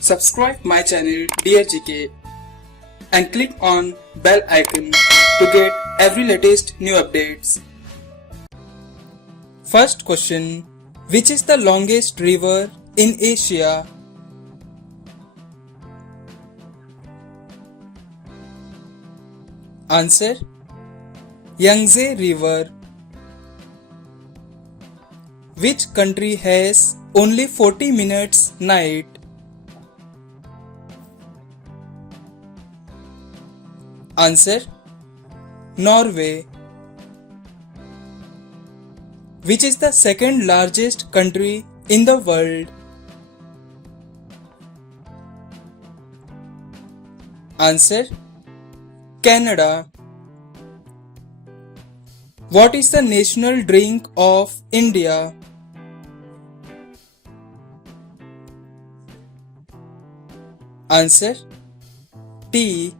Subscribe my channel Dear GK and click on bell icon to get every latest new updates. First question. Which is the longest river in Asia? Answer. Yangtze River. Which country has only 40 minutes night? Answer. Norway. Which is the second largest country in the world? Answer. Canada. What is the national drink of India? Answer. Tea.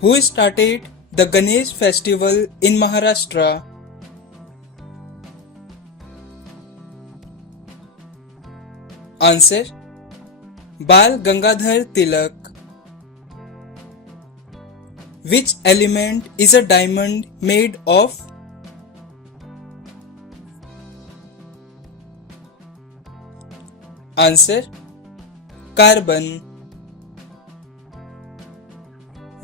Who started the Ganesh festival in Maharashtra? Answer. Bal Gangadhar Tilak. Which element is a diamond made of? Answer. Carbon.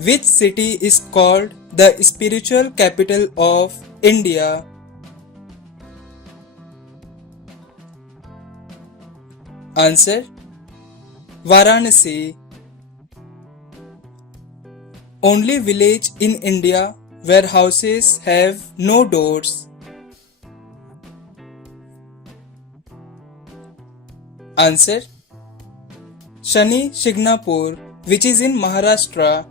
Which city is called the spiritual capital of India? Answer. Varanasi. Only village in India where houses have no doors. Answer. Shani Shignapur, which is in Maharashtra.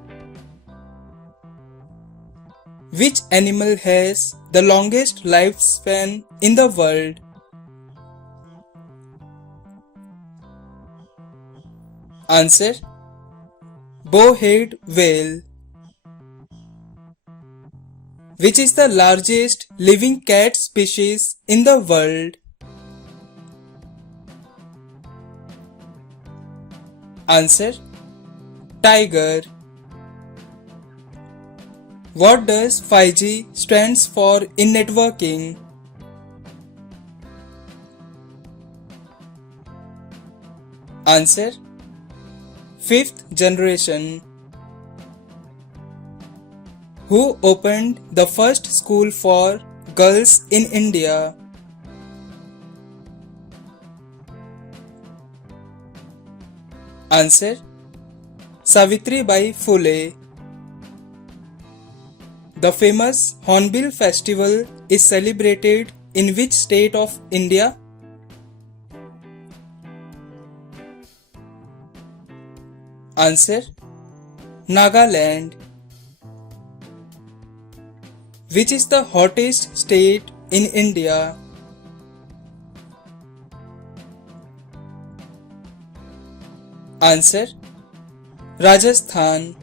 Which animal has the longest lifespan in the world? Answer. Bowhead whale. Which is the largest living cat species in the world? Answer. Tiger. What does 5G stands for in networking? Answer. Fifth generation. Who opened the first school for girls in India? Answer. Savitribai Phule. The famous Hornbill Festival is celebrated in which state of India? Answer. Nagaland. Which is the hottest state in India? Answer. Rajasthan.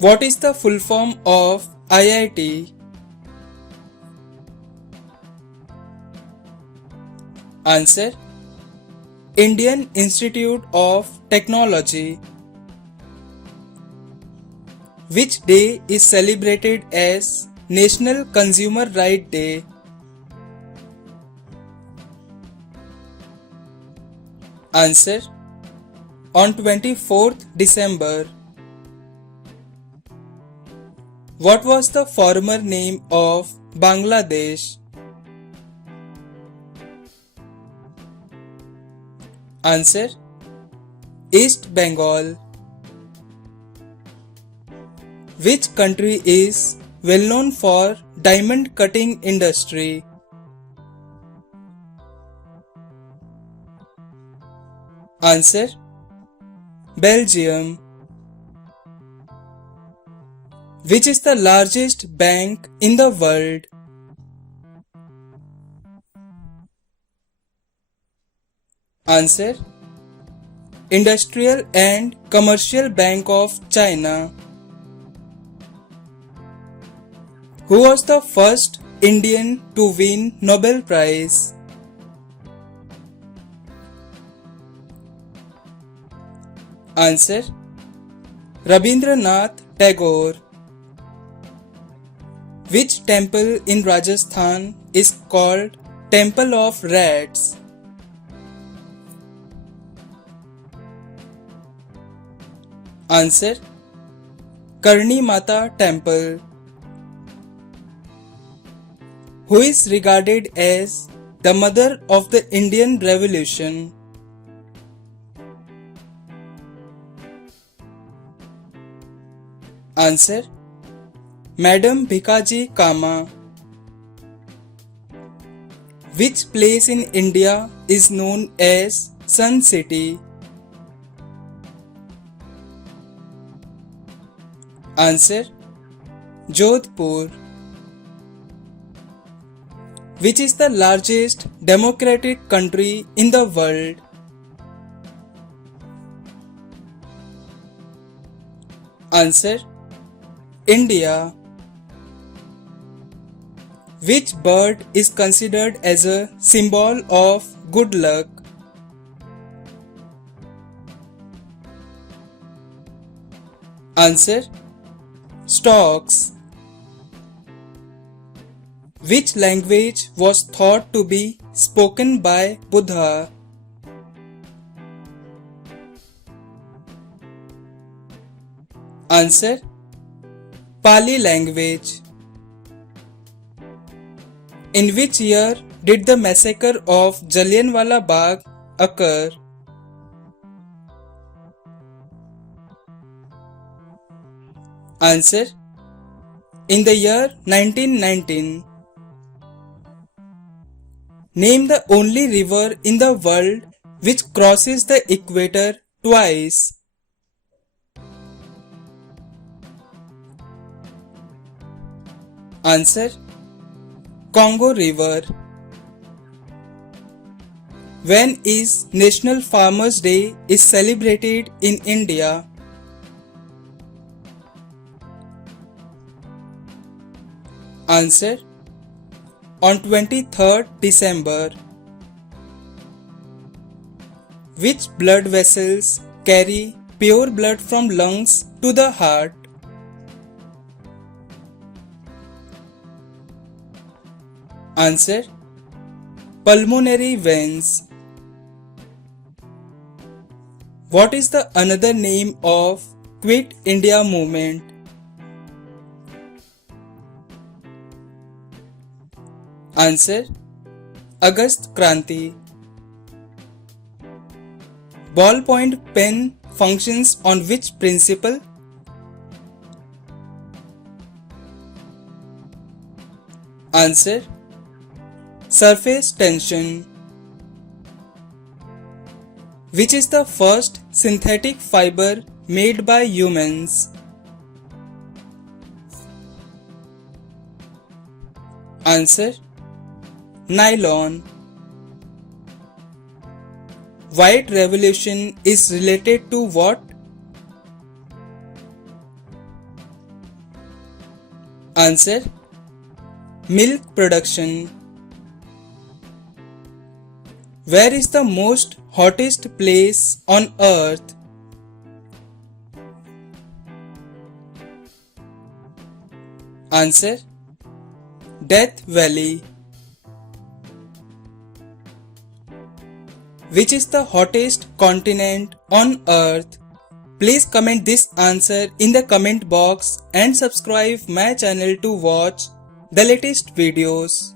What is the full form of IIT? Answer. Indian Institute of Technology. Which day is celebrated as National Consumer Right Day? Answer. On 24th December. What was the former name of Bangladesh? Answer. East Bengal. Which country is well known for diamond cutting industry? Answer. Belgium. Which is the largest bank in the world? Answer. Industrial and Commercial Bank of China. Who was the first Indian to win Nobel Prize? Answer: Rabindranath Tagore. Which temple in Rajasthan is called Temple of Rats? Answer: Karni Mata Temple. Who is regarded as the mother of the Indian Revolution? Answer: Madam Bhikaji Cama. Which place in India is known as Sun City? Answer: Jodhpur. Which is the largest democratic country in the world? Answer: India. Which bird is considered as a symbol of good luck? Answer: Storks. Which language was thought to be spoken by Buddha? Answer: Pali language. In which year did the massacre of Jallianwala Bagh occur? Answer: in the year 1919. Name the only river in the world which crosses the equator twice. Answer: Congo River. When is National Farmers Day is celebrated in India? Answer: on 23rd December. Which blood vessels carry pure blood from lungs to the heart? Answer: pulmonary veins. What is the another name of Quit India movement? Answer: Agast Kranti. Ballpoint pen functions on which principle? Answer: surface tension. Which is the first synthetic fiber made by humans? Answer: nylon. White revolution is related to what? Answer: milk production. Where is the most hottest place on earth? Answer: Death Valley. Which is the hottest continent on earth? Please comment this answer in the comment box and subscribe my channel to watch the latest videos.